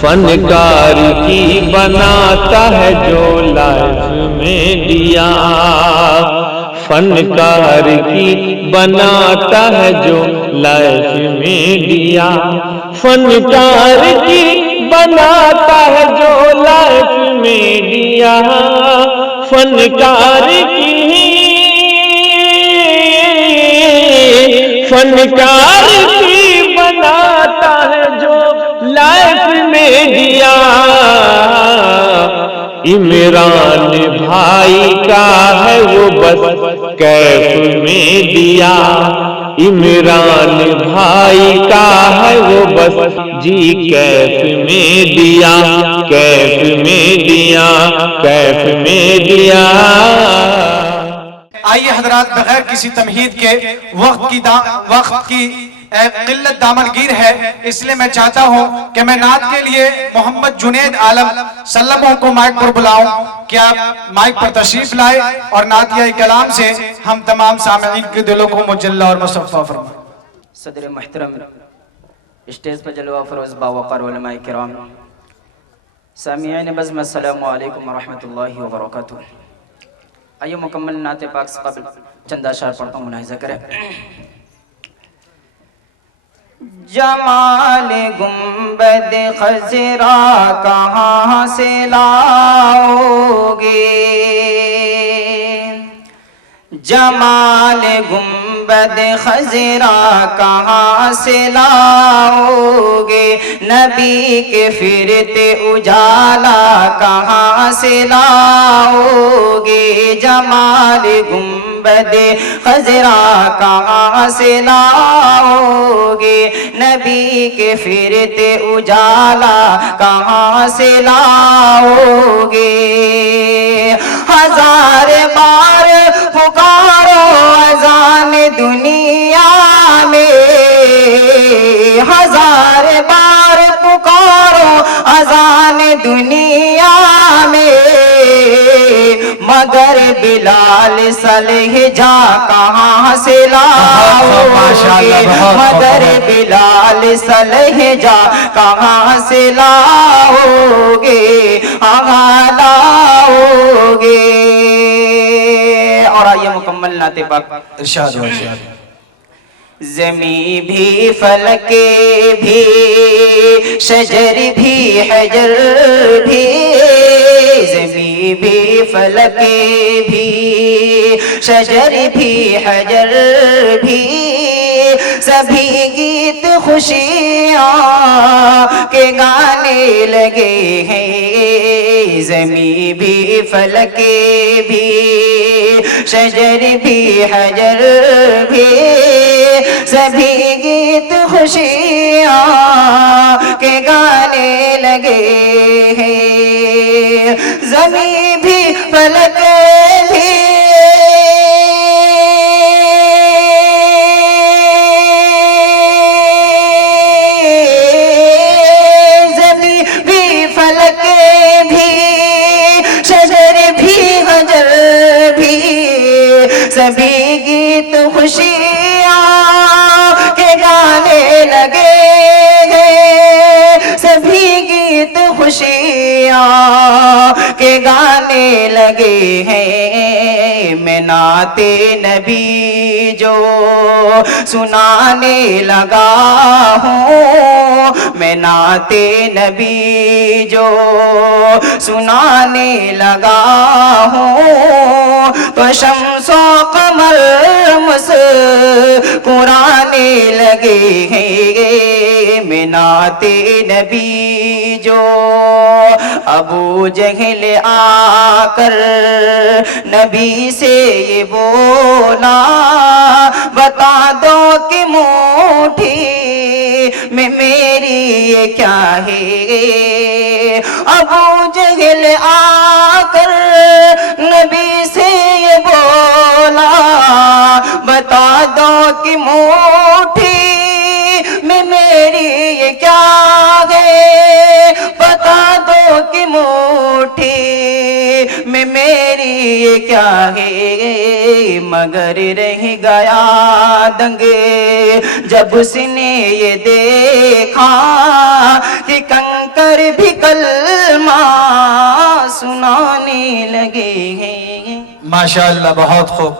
فنکار کی بناتا ہے جو لائف میں دیا، فنکار کی بناتا ہے جو لائف میں دیا، فنکار کی بناتا ہے جو لائف میں دیا، فنکار کی فنکار کی بناتا ہے جو لائف میں دیا، عمران بھائی کا ہے وہ بس کیف میں دیا، عمران بھائی کا ہے وہ بس جی کیف میں دیا، کیف میں دیا، کیف میں دیا۔ آئیے حضرات، بغیر کسی تمہید کے وقت کی قلت دامنگیر ہے، اس لیے میں چاہتا ہوں کہ میں نعت کے لیے محمد جنید عالم سلموں کو مائک پر بلاؤں کہ آپ مائک پر تشریف لائے اور نعتیہ کلام سے ہم تمام سامعین کے دلوں کو مجلہ اور مصفہ فرمائیں۔ صدر محترم، اسٹیج پر جلوہ فروز باوقار علماء کرام، سامعین بزم، السلام علیکم ورحمۃ اللہ وبرکاتہ۔ آئیے مکمل نعت پاک سے قبل چند اشعار پڑھتا ہوں، ملاحظہ کریں۔ جمال گنبد خضرا کہاں سے لاؤ گے، جمال گنبد خضرا کہاں سے لاؤ گے، نبی کے پھرتے اجالا کہاں سے لاؤ گے، جمال گنبد خضرا کہاں سے لاؤ گے، نبی کے پھرتے اجالا کہاں سے لاؤ گے، ہزار بار پکارو اذان دنیا میں، ہزار بار پکارو اذان دنیا میں، مگر بلال سلہجہ کہاں سے لاؤ گے، مگر بلال سلہجہ کہاں سے لاؤ گے، کہاں لاؤ گے۔ اور آئیے مکمل نعت پاک ارشاد و ارشاد۔ زمین بھی فلک بھی شجر بھی حجر بھی، زمین بھی فلک بھی شجر بھی حجر بھی، سبھی گیت خوشیاں کے گانے لگے ہیں، زمین بھی فلک بھی شجر بھی حجر بھی، سبھی گیت خوشیاں کے گانے لگے ہیں، زمین بھی فلک بھی سبھی گیت خوشیاں کے گانے لگے ہیں، سبھی گیت خوشیاں کے گانے لگے ہیں، میں نعت نبی جو سنانے لگا ہوں، میں نعت نبی جو سنانے لگا ہوں، تو شمس و قمر مسکرانے لگے ہیں، میں نعت نبی جو ابو جہل آ کر نبی سے یہ بولا، بتا دو کہ مٹھی میں میری یہ کیا ہے، ابو جہل آ کر نبی سے یہ بولا، بتا دو کہ مٹھی میں میری یہ کیا ہے، بتا دو کہ مٹھی میں میری یہ کیا ہے مگر رہ گیا دنگ جب اس نے یہ دیکھا کہ کنکر بھی کلمہ سنانے لگے ہیں. ماشاءاللہ بہت خوب.